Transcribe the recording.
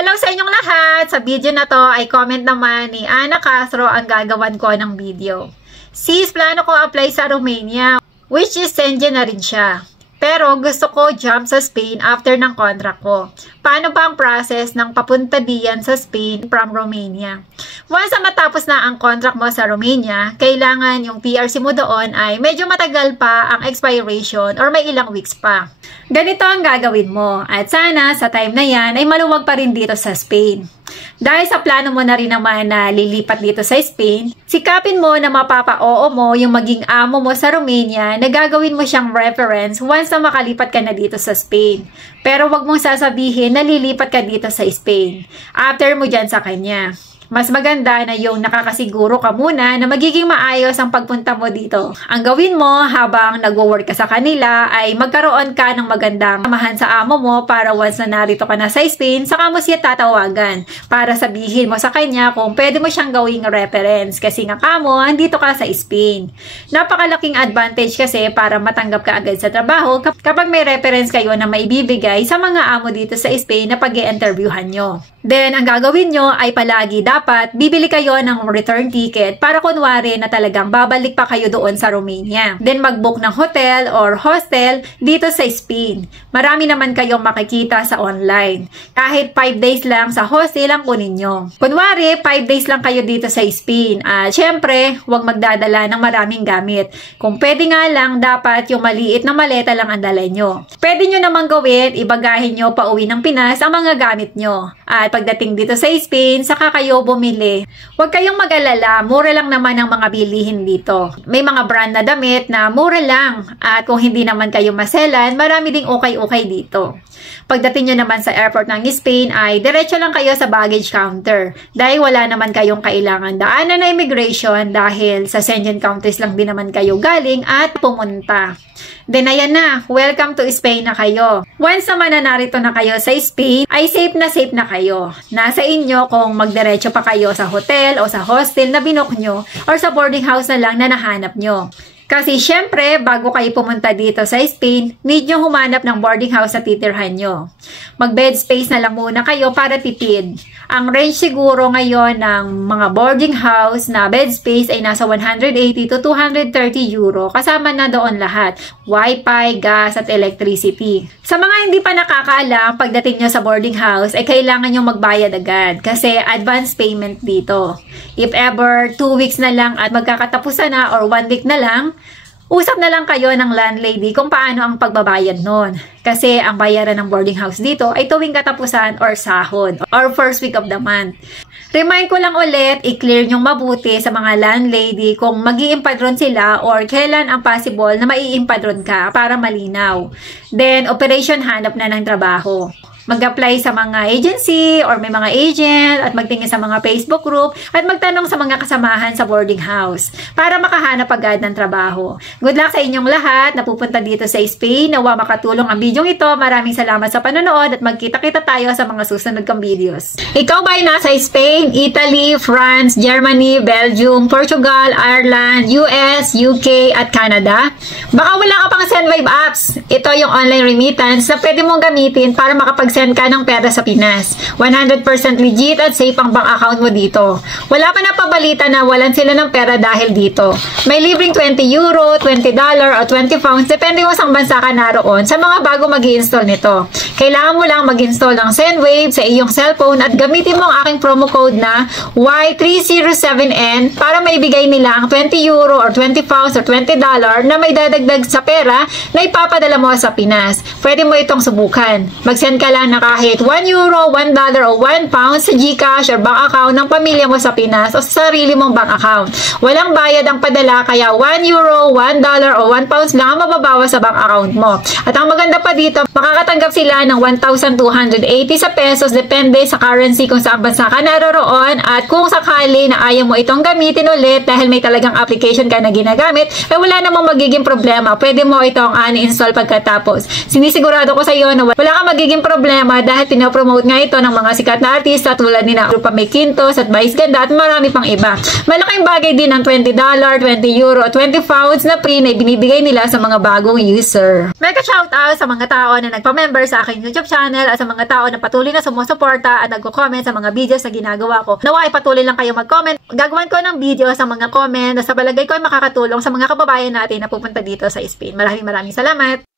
Hello sa inyong lahat! Sa video na to ay comment naman ni Ana Castro ang gagawan ko ng video. Sis, plano ko apply sa Romania, which is Schengen na rin siya. Pero gusto ko jump sa Spain after ng contract ko. Paano ba ang process ng papunta diyan sa Spain from Romania? Once na matapos na ang contract mo sa Romania, kailangan yung PRC mo doon ay medyo matagal pa ang expiration or may ilang weeks pa. Ganito ang gagawin mo at sana sa time na yan ay maluwag pa rin dito sa Spain. Dahil sa plano mo na rin naman na lilipat dito sa Spain, sikapin mo na mapapa-oo mo yung maging amo mo sa Romania na gagawin mo siyang reference once na makalipat ka na dito sa Spain. Pero wag mong sasabihin na lilipat ka dito sa Spain. After mo dyan sa kanya. Mas maganda na yung nakakasiguro ka muna na magiging maayos ang pagpunta mo dito. Ang gawin mo habang nag-work ka sa kanila ay magkaroon ka ng magandang samahan sa amo mo para once na narito ka na sa Spain, saka mo siya tatawagan para sabihin mo sa kanya kung pwede mo siyang gawing reference kasi nga kamo, andito ka sa Spain. Napakalaking advantage kasi para matanggap ka agad sa trabaho kapag may reference kayo na maibibigay sa mga amo dito sa Spain na pag-i-interviewhan nyo. Then, ang gagawin nyo ay palagi dapat bibili kayo ng return ticket para kunwari na talagang babalik pa kayo doon sa Romania. Then, mag-book ng hotel or hostel dito sa Spain. Marami naman kayong makikita sa online. Kahit 5 days lang sa hostel ang kunin nyo. Kunwari, 5 days lang kayo dito sa Spain. At syempre, huwag magdadala ng maraming gamit. Kung pwede nga lang, dapat yung maliit na maleta lang ang dala nyo. Pwede nyo namang gawin, ibagahin nyo pa uwi ng Pinas ang mga gamit nyo. At pagdating dito sa Spain, saka kayo bumili. Huwag kayong mag-alala, mura lang naman ang mga bilihin dito. May mga brand na damit na mura lang. At kung hindi naman kayo maselan, marami ding okay dito. Pagdating nyo naman sa airport ng Spain ay diretso lang kayo sa baggage counter. Dahil wala naman kayong kailangan daanan na immigration dahil sa Schengen countries lang din naman kayo galing at pumunta. Then ayan na, welcome to Spain na kayo. Once naman na narito na kayo sa Spain, ay safe na kayo. Nasa inyo kung magdiretso pa kayo sa hotel o sa hostel na binook nyo or sa boarding house na lang na nahanap nyo. Kasi syempre, bago kayo pumunta dito sa Spain, need nyo humanap ng boarding house na titirhan nyo. Mag-bed space na lang muna kayo para tipid. Ang range siguro ngayon ng mga boarding house na bed space ay nasa 180 to 230 euro. Kasama na doon lahat. Wi-Fi, gas, at electricity. Sa mga hindi pa nakakaalam, pagdating nyo sa boarding house, ay kailangan nyo magbayad agad. Kasi advance payment dito. If ever 2 weeks na lang at magkakatapusan na or 1 week na lang, usap na lang kayo ng landlady kung paano ang pagbabayad nun. Kasi ang bayaran ng boarding house dito ay tuwing katapusan or sahod or first week of the month. Remind ko lang ulit, i-clear nyong mabuti sa mga landlady kung mag-i-impadron sila or kailan ang possible na mai-impadron ka para malinaw. Then, operation hanap na ng trabaho. Mag-apply sa mga agency or may mga agent at magtingin sa mga Facebook group at magtanong sa mga kasamahan sa boarding house para makahanap agad ng trabaho. Good luck sa inyong lahat na pupunta dito sa Spain. Nawa makatulong ang video ito. Maraming salamat sa panonood at magkita-kita tayo sa mga susunod kong videos. Ikaw ba ay nasa Spain, Italy, France, Germany, Belgium, Portugal, Ireland, US, UK at Canada? Baka wala ka pang Sendwave apps. Ito yung online remittance na pwede mong gamitin para makapag-send ka ng pera sa Pinas. 100% legit at safe ang bank account mo dito. Wala pa na pabalita na walan sila ng pera dahil dito. May libreng 20 euro, $20 o 20 pounds depende kung saan bansa ka naroon sa mga bago mag-i-install nito. Kailangan mo lang mag-install ng Sendwave sa iyong cellphone at gamitin mo ang aking promo code na Y307N para maibigay nila ang 20 euro or 20 pounds or $20 na may dadagdag sa pera na ipapadala mo sa Pinas. Pwede mo itong subukan. Mag-send ka lang na kahit 1 euro, $1 o 1 pound sa GCash or bank account ng pamilya mo sa Pinas o sa sarili mong bank account. Walang bayad ang padala kaya 1 euro, $1 o 1 pounds lang ang mababawas sa bank account mo. At ang maganda pa dito, makakatanggap sila ng 1,280 sa pesos depende sa currency kung saan bansa ka naroroon at kung sakali na ayaw mo itong gamitin ulit dahil may talagang application ka na ginagamit, eh wala namang magiging problema. Pwede mo itong uninstall pagkatapos. Sinisigurado ko sa iyo na wala kang magiging problema problema dahil pinapromote nga ito ng mga sikat na artista tulad ni Rupa May Quintos at Vice Ganda at marami pang iba. Malaking bagay din ang $20, 20 euro at 20 pounds na free na ibinibigay nila sa mga bagong user. Mega shoutout sa mga tao na nagpa-member sa aking YouTube channel at sa mga tao na patuloy na sumusuporta at nagko-comment sa mga videos na ginagawa ko. Naway patuloy lang kayo mag-comment. Gagawin ko ng video sa mga comment na sa palagay ko ay makakatulong sa mga kababayan natin na pupunta dito sa Spain. Maraming salamat!